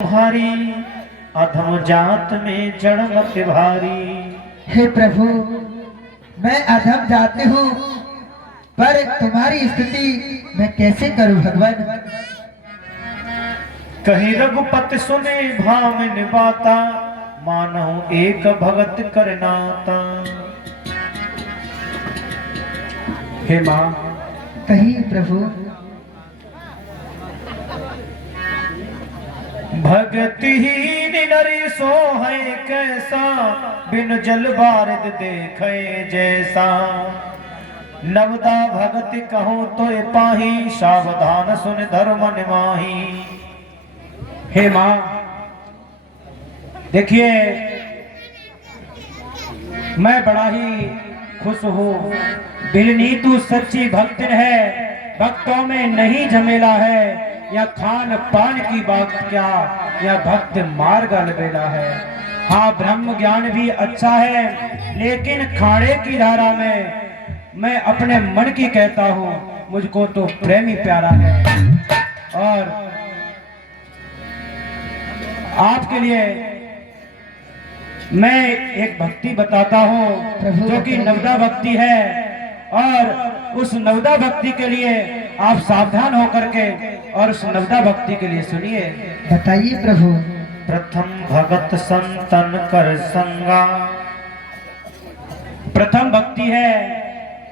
तुम्हारी अधम जात में जड़ मत भारी। हे प्रभु, मैं अधम जाति हूँ, पर तुम्हारी स्तुति मैं कैसे करूं भगवान। कहीं रघुपति सुने भाव में निभाता, मानहु एक भगत करनाता। हे माँ, कहीं प्रभु। भगतिहीन नरी सो है कैसा, बिन जल बारिद देखे जैसा। नवदा भगति कहूँ तो पाही, सावधान सुन धर्म निमाही। हे माँ, देखिए मैं बड़ा ही खुश हूँ। बिलनी तू सच्ची भक्तिन है, भक्तों में नहीं झमेला है। या खान पान की बात क्या, या भक्त मार्ग अलबेला है। हाँ, ब्रह्म ज्ञान भी अच्छा है, लेकिन खाने की धारा में मैं अपने मन की कहता हूँ, मुझको तो प्रेमी प्यारा है। और आपके लिए मैं एक भक्ति बताता हूँ जो कि नवदा भक्ति है, और उस नवदा भक्ति के लिए आप सावधान होकर के और उस नवदा भक्ति के लिए सुनिए। बताइए प्रभु। प्रथम भगत संतन कर संगा। प्रथम भक्ति है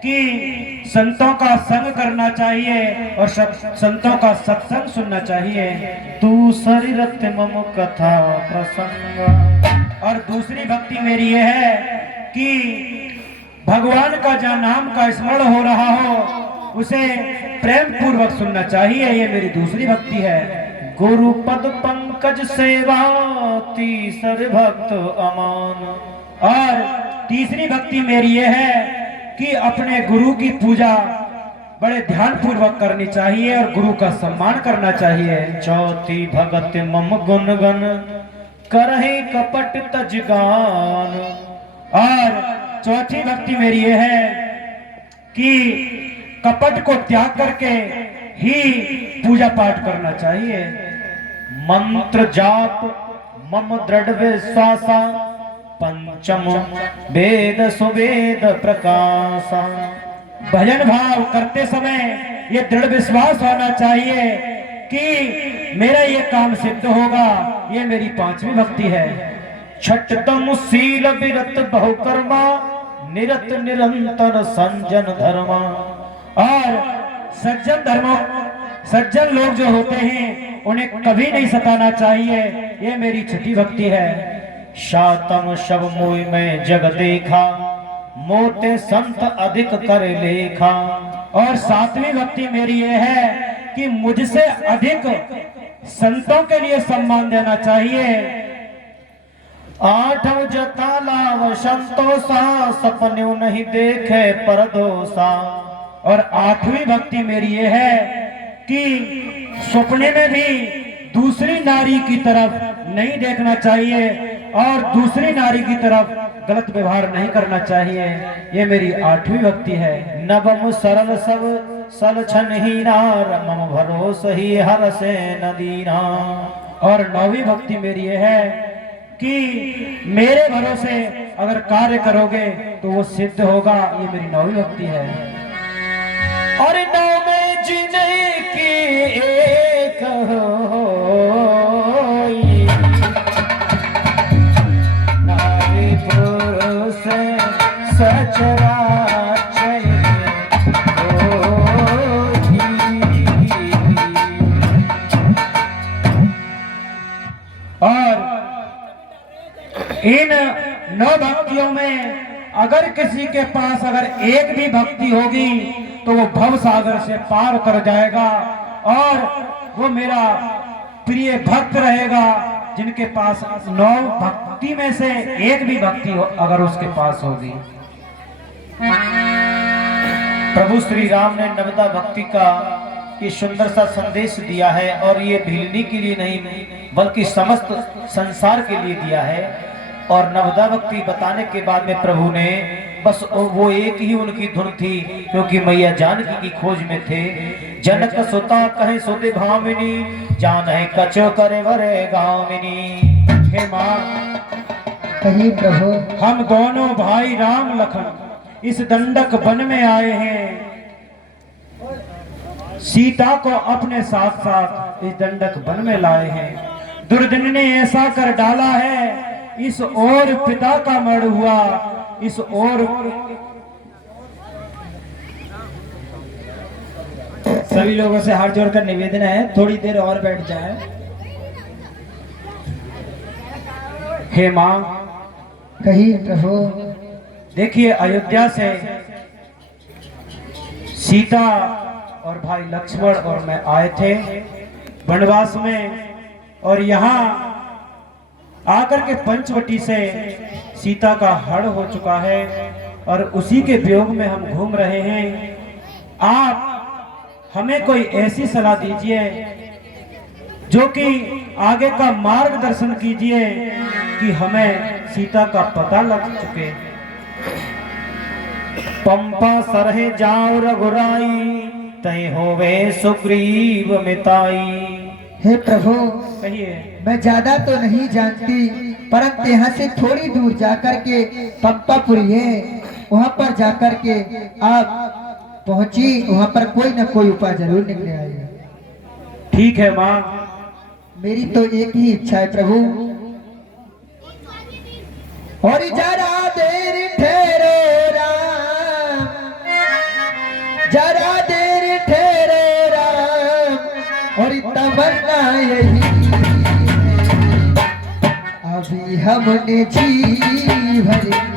कि संतों का संग करना चाहिए और संतों का सत्संग सुनना चाहिए। तू सरिरत मम कथा प्रसंग। और दूसरी भक्ति मेरी ये है कि भगवान का जहाँ नाम का स्मरण हो रहा हो, उसे प्रेम पूर्वक सुनना चाहिए। ये मेरी दूसरी भक्ति है। गुरु पद पंकज सेवा, तीसर भक्त अमान। और तीसरी भक्ति मेरी ये है कि अपने गुरु की पूजा बड़े ध्यान पूर्वक करनी चाहिए और गुरु का सम्मान करना चाहिए। चौथी भगत मम गुण गण, करहि कपट तजगान। और चौथी भक्ति मेरी ये है कि कपट को त्याग करके ही पूजा पाठ करना चाहिए। मंत्र जाप मम दृढ़ विश्वासा, पंचम वेद सुवेद प्रकाशा। भजन भाव करते समय ये दृढ़ विश्वास होना चाहिए कि मेरा ये काम सिद्ध होगा। ये मेरी पांचवी भक्ति है। छठतम शील विरत बहुकर्मा, निरत निरंतर संजन धर्मा। और सज्जन लोग जो होते हैं उन्हें कभी नहीं सताना चाहिए। ये मेरी छठी भक्ति है। शातम शब मोय में जग देखा, मोते संत अधिक कर लेखा। और सातवीं भक्ति मेरी ये है कि मुझसे अधिक संतों के लिए सम्मान देना चाहिए। आठव जता लाव संतोषा, सपने नहीं देखे परदोषा। और आठवीं भक्ति मेरी ये है कि सपने में भी दूसरी नारी की तरफ नहीं देखना चाहिए और दूसरी नारी की तरफ गलत व्यवहार नहीं करना चाहिए। ये मेरी आठवीं भक्ति है। नवम सरल सब सल छन ही नार, मम भरोस ही हर से नदीना। और नौवीं भक्ति मेरी ये है कि मेरे भरोसे अगर कार्य करोगे तो वो सिद्ध होगा। ये मेरी नौवीं भक्ति है। और नौ में जीने की एक होई, नारी पुरुष सचराचर होई। और इन 9 भक्तियों में अगर किसी के पास अगर एक भी भक्ति होगी तो वो भव सागर से पार उतर जाएगा और वो मेरा प्रिय भक्त रहेगा। जिनके पास 9 भक्ति में से एक भी भक्ति हो अगर उसके पास होगी। प्रभु श्री राम ने नवदा भक्ति का ये सुंदर सा संदेश दिया है, और ये भिलनी के लिए नहीं बल्कि समस्त संसार के लिए दिया है। और नवदा भक्ति बताने के बाद में प्रभु ने बस वो एक ही उनकी धुन थी, क्योंकि मैया जानकी की खोज में थे। जनक सुता कहे सुति भामिनी, जाने कछो करे वरे गामिनी। हे माँ, कहिए प्रभु। हम दोनों भाई राम लखन इस दंडक वन में आए हैं। सीता को अपने साथ साथ इस दंडक वन में लाए हैं। दुर्जन ने ऐसा कर डाला है, इस ओर पिता का मर हुआ, इस ओर सभी लोगों से हाथ जोड़कर निवेदन है, थोड़ी देर और बैठ जाए। हे माँ, कहिए प्रभु। देखिए, अयोध्या से सीता और भाई लक्ष्मण और मैं आए थे वनवास में, और यहाँ आकर के पंचवटी से सीता का हरण हो चुका है और उसी के वियोग में हम घूम रहे हैं। आप हमें कोई ऐसी सलाह दीजिए जो कि आगे का मार्गदर्शन कीजिए कि हमें सीता का पता लग चुके। पंपा सरहे जाओ रघुराई, तय होवे सुग्रीव मिताई। हे प्रभु, कहिए। मैं ज्यादा तो नहीं जानती, परंतु यहाँ से थोड़ी दूर जाकर के पंपापुरी है, वहाँ पर जाकर के आप पहुंची, वहाँ पर कोई न कोई उपाय जरूर निकले आएगा। ठीक है माँ। मेरी तो एक ही इच्छा है प्रभु। और जरा देर ठहरो राम, जरा देर ठहरो राम, और तमन्ना यही है, अभी हमने जी भरी